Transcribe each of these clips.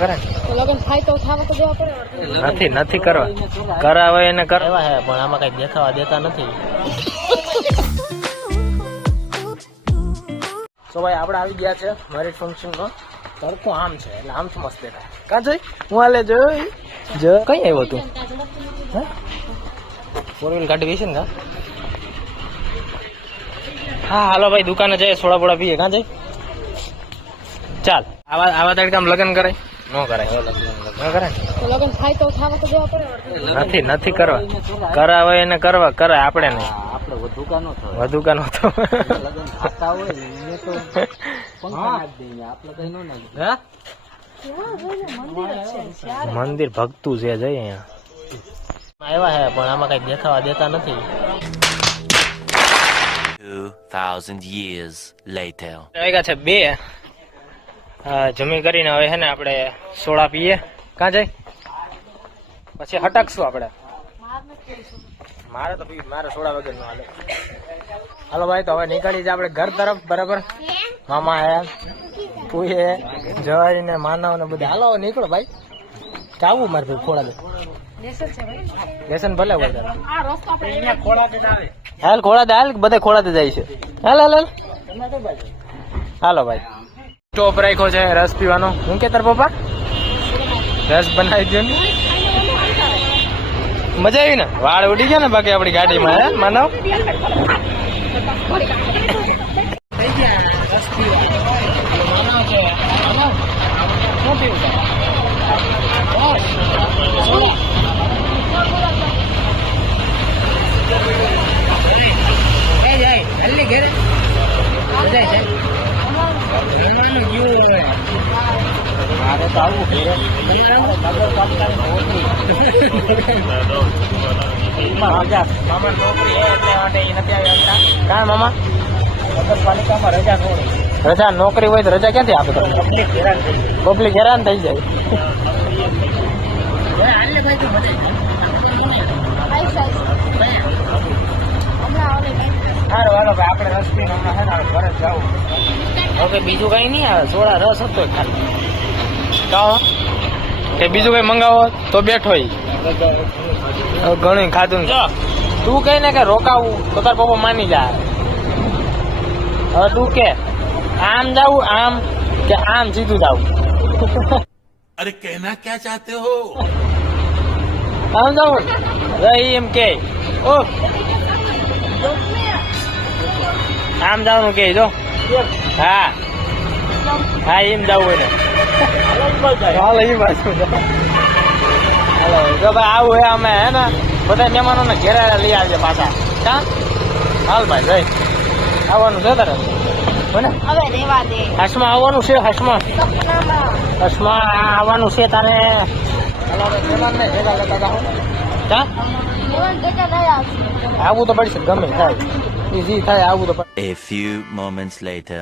કરે લગન થાય તો થાવ તો દેવા પડે. નથી કરવા કરાવે એને કરવા હે પણ આમાં કઈ દેખાવા દેતા નથી. તો ભાઈ આપણે આવી ગયા છે મેરેજ ફંક્શન માં. તડકો આમ છે એટલે આમ મસ્ત દેખાય. કાં જોઈ હું હાલે જોઈ જો કઈ આવ્યો તું? ફોર વ્હીલ ગાડી ગઈ છે ને? હા હાલો ભાઈ દુકાને જઈએ સોડા બોડા પીએ. કાં જઈ ચાલ. આવા તડકામાં લગ્ન કરાય ન કરાય? ન કરાય. લગન થાય તો થાવ તો દેવા પડે. નથી કરવા કરાવે એને કરવા કરાય આપણે નહીં. આપણે વધુ કાનો તો લગન થતા હોય એને તો પંખા નાખ દઈએ આપણે કઈ નો નાખીએ. મંદિર ભક્તું છે જઈ અહીંયા આવ્યા હે પણ આમાં કઈ દેખાવા દેતા નથી. 2000 years later. વાગ્યા છે 2. જમી કરીને હવે હે ને આપણે સોડા પીએ. કાં જાય પછી હટકશું આપણે. મારે તો મારે સોડા વગર નો હાલે. હાલો ભાઈ તો હવે નીકળી જાય આપણે ઘર તરફ. બરાબર મામા હે પૂએ જય ને માનવ ને બધા. હાલો નીકળો ભાઈ. ચાવું મારે ભાઈ ખોડા દે લેસન ભલે હોય હાલ ખોડા દે. હાલ બધા ખોડા દે જાય છે. હાલ હાલ હાલ હાલો ભાઈ. સ્ટોપ રાખ્યો છે રસ પીવાનો. હું કે તાર પપ્પા રસ બનાવી દો ને. મજા આવી ને? વાળ ઉડી ગયા ને બાકી આપડી ગાડીમાં હે માનવ. મારે તો આવું મામા નગરપાલિકામાં રજા નોકરી હોય તો રજા ક્યાંથી આપે? પબ્લિક હેરાન થઈ જાય. સારું હાલો ભાઈ આપણે રસ પીને હમણાં છે ને ઘરે જવું. હવે બીજું કઈ નહીં આવે. સોડા રસ હતો ખાલી. કહો કે બીજું કઈ મંગાવો તો બેઠો ઘણું ખાધું. જો તું કઈ ને કે રોકાવું તો તાર પપ્પા માની જાય. હવે તું કે આમ જાવું આમ કે આમ સીધું જાવું? अरे कहना क्या चाहते हो? આમ જાવું રહી એમ કે ઓ આમ જવાનું કે જો. હા હા એમ જવું હોય ને. હાલ એ બાજુ હાલો જો ભાઈ આવું હે અમે હે ને બધા મહેમાનો ને ઘેરે લઈ આવજે પાછા. ક્યાં હાલ ભાઈ જઈ આવવાનું છે તારે ને? હવે રેવા દે. હસમાં આવવાનું છે. હસમાં આવવાનું છે તારે. આવું તો પડશે ગમે થાય ઈઝી થાય આવું તો. A few moments later.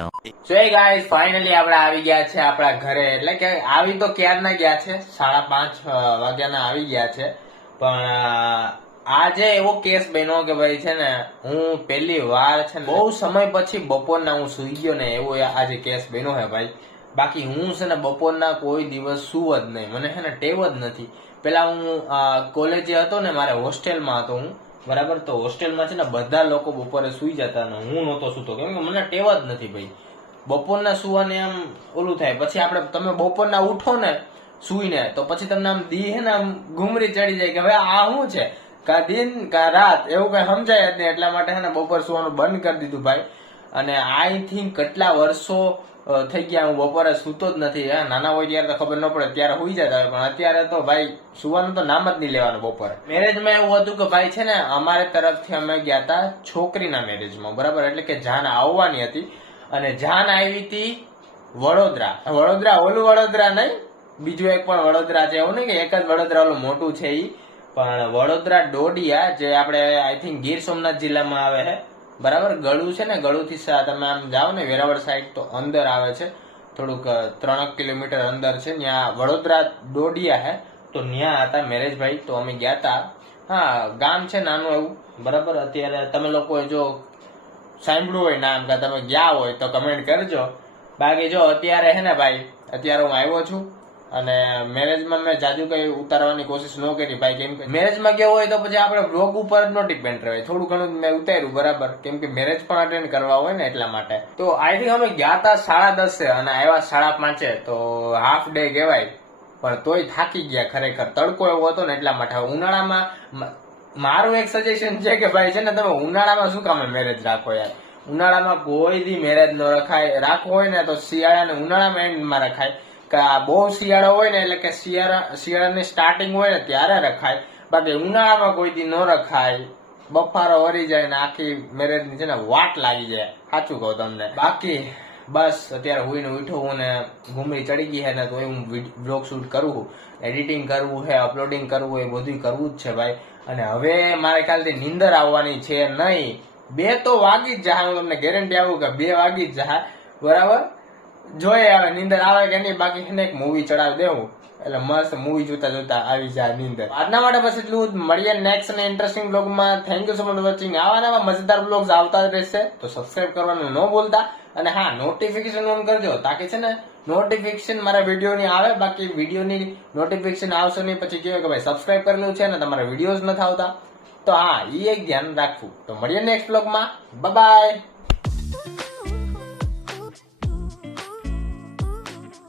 So guys finally આપણે આવી ગયા છે આપણા ઘરે. એટલે કે આવી તો ક્યારના ગયા છે 5:30 વાગ્યાના આવી ગયા છે. પણ આજે એવો કેસ બન્યો કે ભાઈ છે ને હું પહેલી વાર છે ને બહુ સમય પછી બપોરના હું સુઈ ગયો ને એવો આજે કેસ બન્યો હે ભાઈ. બાકી હું છે ને બપોરના કોઈ દિવસ સુવ જ નહીં. મને છે ને ટેવ જ નથી. પેલા હું કોલેજે હતો ને મારે હોસ્ટેલમાં હતો હું. બરાબર તો હોસ્ટેલમાં છે ને બધા લોકો બપોરે સુઈ જતા ને હું નહોતો સુતો કેમ કે મને ટેવ જ નથી ભાઈ. બપોરના સુવાને આમ ઓલું થાય. પછી આપણે તમે બપોરના ઉઠો ને સુઈને તો પછી તમને આમ દી હે ને આમ ઘુમરી ચડી જાય કે ભાઈ આ શું છે કા દિન કા રાત એવું કઈ સમજાય જ નહીં. એટલા માટે છે ને બપોર સુવાનું બંધ કરી દીધું ભાઈ. અને આઈ થિંક કેટલા વર્ષો થઈ ગયા હું બપોરે સૂતો જ નથી. નાના હોય ત્યારે તો ખબર ન પડે ત્યારે સુઈ જતા હોય પણ અત્યારે તો ભાઈ સુવાનું તો નામ જ નહીં લેવાનું બપોરે. મેરેજમાં એવું હતું કે ભાઈ છે ને અમારે તરફથી અમે ગયા હતા છોકરીના મેરેજમાં. બરાબર એટલે કે જાન આવવાની હતી અને જાન આવી હતી વડોદરા. ઓલું વડોદરા નહીં બીજું એક પણ વડોદરા છે. એવું નહીં કે એક જ વડોદરા ઓલું મોટું છે ઈ પણ વડોદરા ડોડિયા જે આપણે આઈ થિંક ગીર સોમનાથ જિલ્લામાં આવે છે. બરાબર ગળું છે ને ગળુથી તમે આમ જાઓ ને વેરાવળ સાઈડ તો અંદર આવે છે. થોડુંક 3 કિલોમીટર અંદર છે. ત્યાં વડોદરા ડોડિયા હે તો ત્યાં હતા મેરેજ ભાઈ. તો અમે ગયા હતા. હા ગામ છે નાનું એવું. બરાબર અત્યારે તમે લોકો જો સાંભળ્યું હોય નામ કે તમે ગયા હોય તો કમેન્ટ કરજો. બાકી જો અત્યારે હે ને ભાઈ અત્યારે હું આવ્યો છું અને મેરેજમાં મેં જાજુ કઈ ઉતારવાની કોશિશ ન કરી ભાઈ, કેમ કે મેરેજમાં ગયો હોય તો પછી આપણે બ્લોગ ઉપર નો ડિપેન્ડ રહે. થોડું ઘણું મેં ઉતાર્યું બરાબર, કેમ કે મેરેજ પણ અટેન્ડ કરવા હોય ને એટલા માટે. તો આઈ થિંક અમે ગયા હતા 10:30 અને આવ્યા 5:30, તો હાફ ડે કહેવાય. પણ તોય થાકી ગયા ખરેખર, તડકો એવો હતો ને એટલા માટે. ઉનાળામાં મારું એક સજેશન છે કે ભાઈ છે ને તમે ઉનાળામાં શું કામે મેરેજ રાખો યાર. ઉનાળામાં કોઈ દી મેરેજ ન રખાય. રાખવો હોય ને તો શિયાળા ને ઉનાળામાં એન્ડમાં રખાય. બહુ શિયાળો હોય ને એટલે કે શિયાળાની સ્ટાર્ટિંગ હોય ને ત્યારે રખાય. બાકી ઉનાળામાં કોઈ દી ન રખાય. બફારો વરી જાય ને આખી મેરેજ ની છે ને વાટ લાગી જાય. સાચું કહું તમને. બાકી બસ અત્યારે હુઈને ઉઠું ને ઘૂમરી ચડી ગઈ છે ને તો હું બ્લોગ શૂટ કરું, એડિટિંગ કરવું છે, અપલોડિંગ કરવું, એ બધું કરવું જ છે ભાઈ. અને હવે મારે ખ્યાલથી નીંદર આવવાની છે નહીં. 2 તો વાગી જ જાય, હું તમને ગેરંટી આપું કે 2 વાગી જ જાય બરાબર. જોઈએ હવે નીંદર આવે કે નહીં. બાકી છે ને એક મૂવી ચડાવી દેવું એટલે મસ્ત મૂવી જોતા જોતા આવી જાય નીંદર. આજના માટે બસ એટલું જ. મળીએ નેક્સ્ટ અને ઇન્ટરેસ્ટિંગ બ્લોગમાં. Thank you so much watching. આવા નવા મજેદાર બ્લોગ્સ આવતા જ રહેશે, તો સબસ્ક્રાઇબ કરવાનું ન ભૂલતા. અને હા, નોટિફિકેશન ઓન કરજો તાકે છે ને નોટિફિકેશન મારા વિડીયોની આવે. બાકી વિડીયોની નોટિફિકેશન આવશે નહીં પછી કહેવાય કે ભાઈ સબસ્ક્રાઇબ કરેલું છે ને તમારા વિડીયોઝ નથી આવતા. તો હા, એ એક ધ્યાન રાખવું. તો મળીએ નેક્સ્ટ બ્લોગમાં. Bye bye.